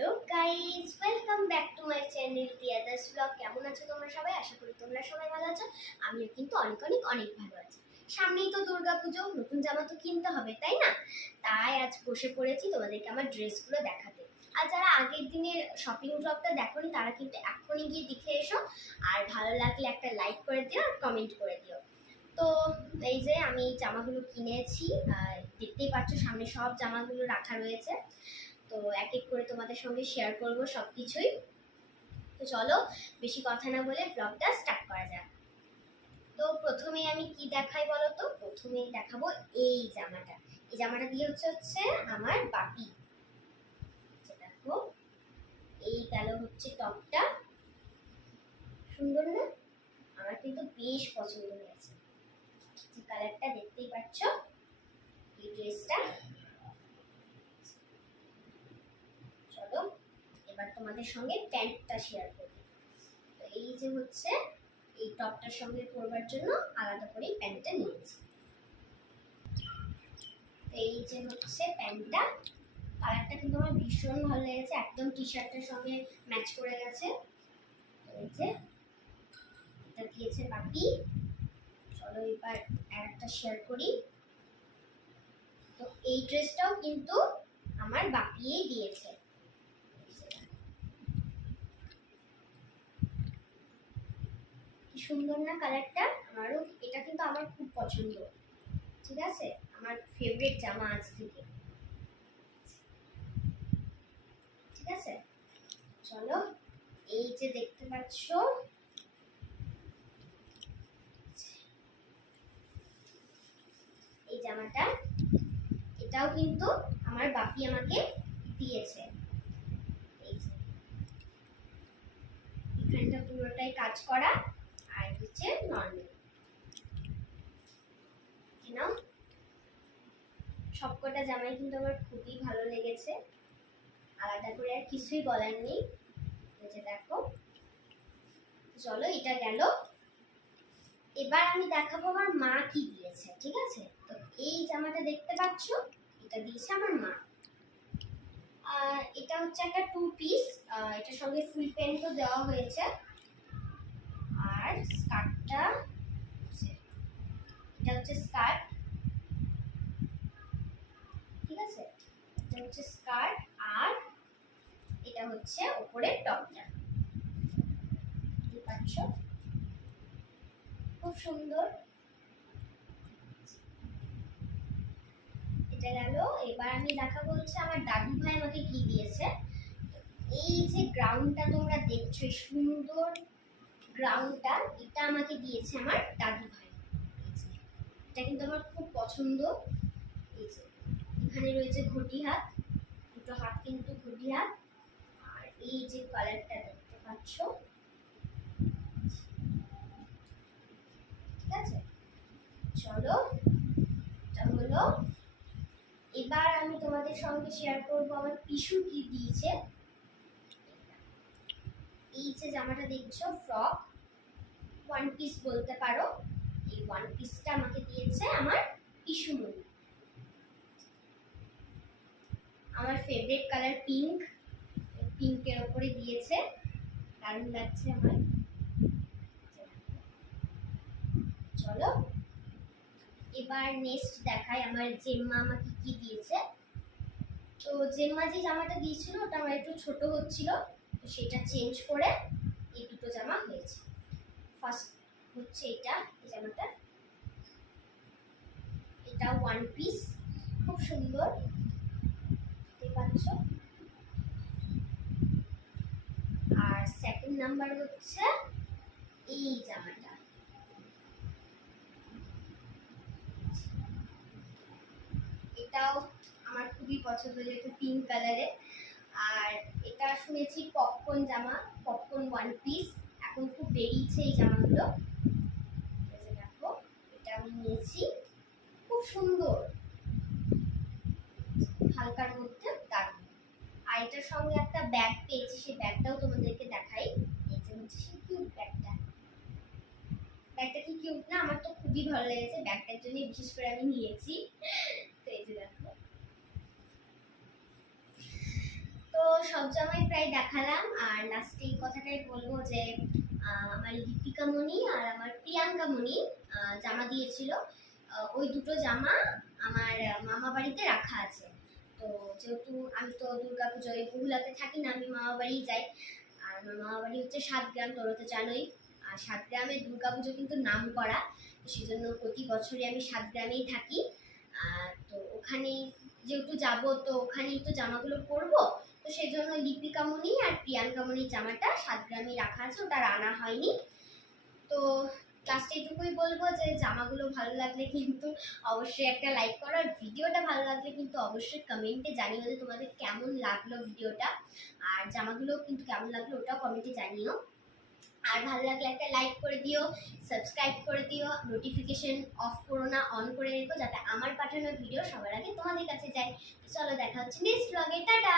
Hello guys welcome back to my channel Tiadas blog. কেমন আছো তোমরা সবাই? আশা করি তোমরা সবাই ভালো আছো। আমিও কিন্তু অনেক অনেক অনেক ভালো আছি। সামনেই তো দুর্গা পুজো নতুন জামা তো কিনতে হবে, তাই না? তাই আজ বসে পড়েছি তোমাদেরকে আমার ড্রেসগুলো দেখাতে। আর যারা আগের দিনের শপিং ব্লগটা দেখোনি, তারা কিন্তু এখনই গিয়ে দেখে এসো। আর ভালো লাগলে একটা লাইক করে দিও, আর কমেন্ট করে দিও। তো এই যে আমি জামাগুলো কিনেছি, আর দেখতেই পাচ্ছ সামনে সব জামাগুলো রাখা রয়েছে। তো এক এক করে তোমাদের সঙ্গে শেয়ার করব সব কিছুই তো চলো, বেশি কথা না বলে ব্লগটা স্টার্ট করা যাক। তো প্রথমেই আমি কি দেখাই বলো তো? প্রথমেই দেখাবো এই জামাটা। এই জামাটা দিয়ে হচ্ছে হচ্ছে আমার বাপি। দেখো, এই গেল হচ্ছে টপটা। সুন্দর না? আমার কিন্তু বেশ পছন্দ হয়েছে। যে কালারটা দেখতেই পাচ্ছ এই ড্রেসটা চলো এবার তোমাদের সঙ্গে প্যান্টটা শেয়ার করি তো এই যে হচ্ছে, এই টপটার সঙ্গে পরবার জন্য আলাদা করে প্যান্টটা নিয়েছি। তো এই যে হচ্ছে প্যান্টটা কালারটা কিন্তু আমার ভীষণ ভালো লেগেছে, একদম টি শার্টের সঙ্গে ম্যাচ করে গেছে। এই যে, এটা দিয়েছে বাপি চলো এবার আর একটা শেয়ার করি। তো এই ড্রেসটাও কিন্তু আমার বাপিয়েই দিয়েছে। সুন্দর না কালারটা আমারও এটা কিন্তু আমার খুব পছন্দ। ঠিক আছে? আমার ফেভারিট জামা আজ থেকে। ঠিক আছে? চলো, এই যে দেখতে পাচ্ছ। এই জামাটা, এটাও কিন্তু আমার বাপি আমাকে দিয়েছে। এখানটা পুরোটাই কাজ করা। হচ্ছে নর্মাল নাও সবকটা জামাই কিন্তু আমার খুবই ভালো লেগেছে। আলাদা করে আর কিছুই বলার নেই। দেখো। চলো, এটা গেল। এবার আমি দেখাবো আমার মা কি দিয়েছে, ঠিক আছে? তো এই জামাটা দেখতে পাচ্ছ? এটা দিয়েছে আমার মা। এটা হচ্ছে একটা টু পিস এটার সঙ্গে ফুল প্যান্টও দেওয়া হয়েছে। খুব সুন্দর। এটা গেল। এবার আমি দেখাবো হচ্ছে আমার দাদু ভাই আমাকে কি দিয়েছে। এই যে গ্রাউন্ডটা তোমরা দেখছ সুন্দর গ্রাউন্ডটা এটা আমাকে দিয়েছে আমার দাদু ভাই। এটা কিন্তু আমার খুব পছন্দ। এই যে, এখানে রয়েছে ঘটি হাত দুটো হাত কিন্তু ঘটি হাত আর এই যে কালারটা দেখতে পাচ্ছ, ঠিক আছে? চলো, এটা হলো। এবার আমি তোমাদের সঙ্গে শেয়ার করব আমার পিসু কি দিয়েছে। এই যে জামাটা দেখছ ফ্রক ওয়ান পিস বলতে পারো। এই ওয়ান পিসটা আমাকে দিয়েছে আমার পিসুমণি আমার ফেভারিট কালার পিঙ্ক পিঙ্কের ওপরে দিয়েছে। দারুণ লাগছে আমার। চলো, এবার নেক্সট দেখাই আমার জেম্মা আমাকে কি দিয়েছে। তো জেম্মা যে জামাটা দিয়েছিল, ওটা আমার একটু ছোট হচ্ছিল। সেটা চেঞ্জ করে এই দুটো জামা হয়েছে। ফার্স্ট হচ্ছে এটা, এই জামাটা। এটা ওয়ান পিস খুব সুন্দর। দেখতে পাচ্ছ? আর সেকেন্ড নাম্বার হচ্ছে এই জামাটা। এটাও আমার খুবই পছন্দ, যেহেতু পিঙ্ক কালারের আর শুনেছি পপকর্ন জামা পপকর্ন ওয়ান পিস এখন খুব বেরিয়েছে এই জামাগুলো। দেখো, এটা আমি নিয়েছি। খুব সুন্দর। হালকার মধ্যে দারুণ। আর এটার সঙ্গে একটা ব্যাগ পেয়েছি, সেই ব্যাগটাও তোমাদেরকে দেখাই। যে হচ্ছে সেই কিউট ব্যাগটা ব্যাগটা কি কিউট না? আমার তো খুবই ভালো লেগেছে। ব্যাগটার জন্য বিশেষ করে আমি নিয়েছি। তো এই যে দেখো। তো সব জামাই প্রায় দেখালাম, আর লাস্টে এই কথাটাই বলব যে আমার লিপিকা মণি আর আমার প্রিয়াঙ্কা মণি জামা দিয়েছিল। ওই দুটো জামা আমার মামা বাড়িতে রাখা আছে। তো যেহেতু আমি তো দুর্গা পুজোয় বহুলাতে থাকি না, আমি মামা বাড়িই যাই। আর আমার মামা বাড়ি হচ্ছে সাতগ্রাম তোরা তো জানোই। আর সাতগ্রামে দুর্গা পুজো কিন্তু নাম করা, তো সেজন্য প্রতি বছরই আমি সাতগ্রামেই থাকি। আর তো ওখানেই যেহেতু যাব, তো ওখানেই তো জামাগুলো পরবো। তো সেই জন্য লিপিকা মণি আর প্রিয়াঙ্কা মণির জামাটা সাত গ্রামে রাখা আছে ওটা আনা হয়নি। তো লাস্টে এটুকুই বলব যে জামাগুলো ভালো লাগলে কিন্তু অবশ্যই একটা লাইক করো আর ভিডিওটা ভালো লাগলে কিন্তু অবশ্যই কমেন্টে জানিও যে তোমাদের কেমন লাগল ভিডিওটা। আর জামাগুলো কিন্তু কেমন লাগল ওটাও কমেন্টে জানিও। আর ভালো লাগলে একটা লাইক করে দিও সাবস্ক্রাইব করে দিও নোটিফিকেশন অফ করো না অন করে রেখো যাতে আমার পাঠানো ভিডিও সবার আগে তোমাদের কাছে যায়। চলো দেখা হচ্ছে নেক্সট ব্লগে টাটা!